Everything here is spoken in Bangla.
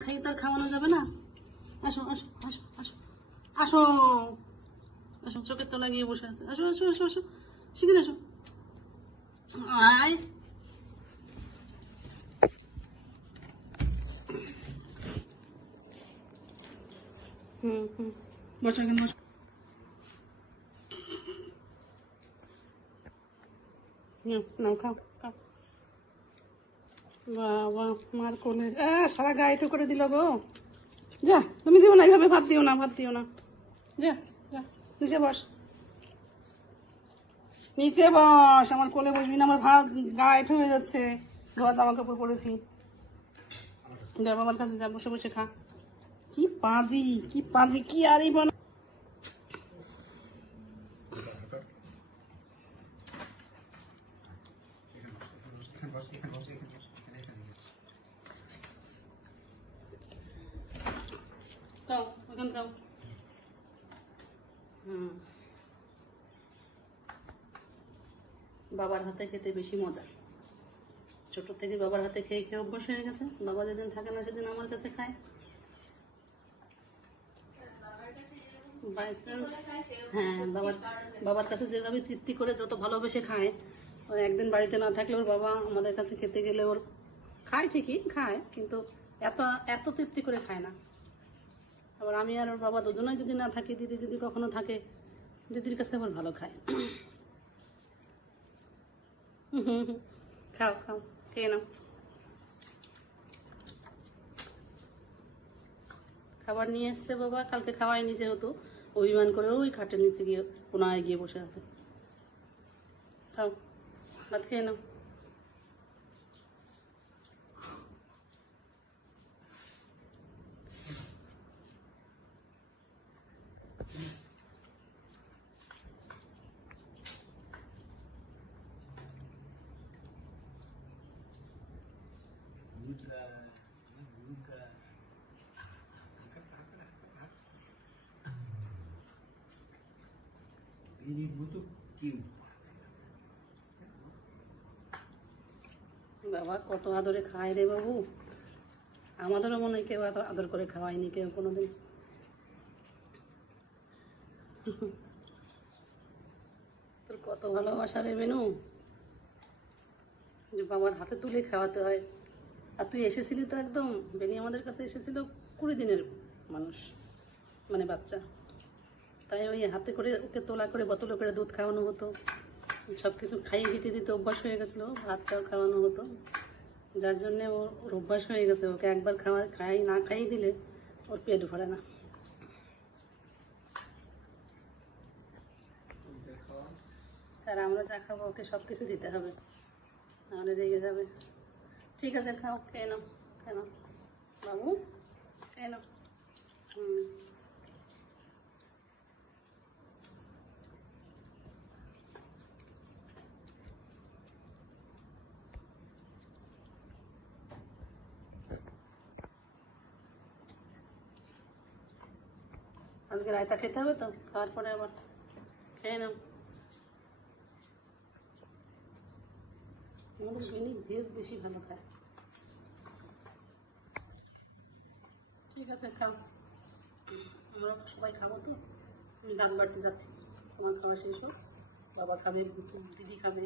খাইয়ে তার খাওয়ানো যাবে না। আসো আসো আসো আসো আসো আসো, চোখের তলা গিয়ে বসে আছে। আসো আসো আসো আসো, শিখিয়ে আসো। আয় বসো, এখানে বসো। নাও খাও খাও। বাবা মার কোলে সারা গায়ে তো করে দিল গো। যা, তুমি দিও না, এইভাবে ভাত দিও না, ভাত দিও না। যা যা, নিচে বস, নিচে বস, আমার কোলে বসবি না, আমার ভাত গায়ে হয়ে যাচ্ছে। ধোয়া জামা কাপড় পরেছি। যা বাবার কাছে যা, বসে বসে খা। কি পাজি, কি পাজি, কি আর এই বল। খাও, এখন খাও। বাবার হাতে খেতে বেশি মজা। ছোট থেকে বাবার হাতে খেয়ে খেয়ে অভ্যাস হয়ে গেছে। বাবা যেদিন থাকে না সেদিন আমার কাছে খায়। হ্যাঁ, বাবার কাছে যেভাবে তৃপ্তি করে যত ভালোবেসে খায়, ও একদিন বাড়িতে না থাকলে ওর বাবা আমাদের কাছে খেতে গেলে ওর খায়, ঠিকই খায়, কিন্তু এত এত তৃপ্তি করে খায় না। আবার আমি আর ওর বাবা দুজনেই যদি না থাকি, দিদি যদি কখনো থাকে, দিদির কাছে আবার ভালো খায়। খাও খাও, খেয়ে নাও। খাবার নিয়ে এসছে বাবা, কালকে খাওয়াইনি যেহেতু, অভিমান করে ওই খাটের নিচে গিয়ে কোনায় গিয়ে বসে আছে। খাও, ভাত খেয়ে নাও। বাবা কত আদরে খায় রে বাবু, আমাদেরও মনে হয় কেউ এত আদর করে খাওয়ায়নি কেউ কোনোদিন। তোর কত ভালোবাসা রে বেনু, যে বাবার হাতে তুলে খাওয়াতে হয়। আর তুই এসেছিলি তো একদম, বেনি আমাদের কাছে এসেছিল 20 দিনের মানুষ, মানে বাচ্চা। তাই ওই হাতে করে ওকে তোলা করে বোতলে করে দুধ খাওয়ানো হতো, সব কিছু খাইয়ে দিতে দিতে অভ্যাস হয়ে গেছিলো, ভাতটাও খাওয়ানো হতো, যার জন্যে ওর অভ্যাস হয়ে গেছে। ওকে একবার না খাইয়ে দিলে ওর পেট ভরে না। আর আমরা যা খাবো ওকে সব কিছু দিতে হবে, নাহলে রেগে যাবে। ঠিক আছে, খাও, খেয়ে নাও, খেয়ে নাও বাবু, খেয়ে নাও। আজকে রায়তা খেতে হবে তো, খাওয়ার পরে আবার খেয়ে নাও। আমাদের বেনি ভেজ বেশি ভালো খায়। ঠিক আছে, খাও, আমরা সবাই খাবো তো। আমি দাঁত বাড়তে যাচ্ছি, তোমার খাওয়া শেষ হোক, বাবা খাবে, দিদি খাবে।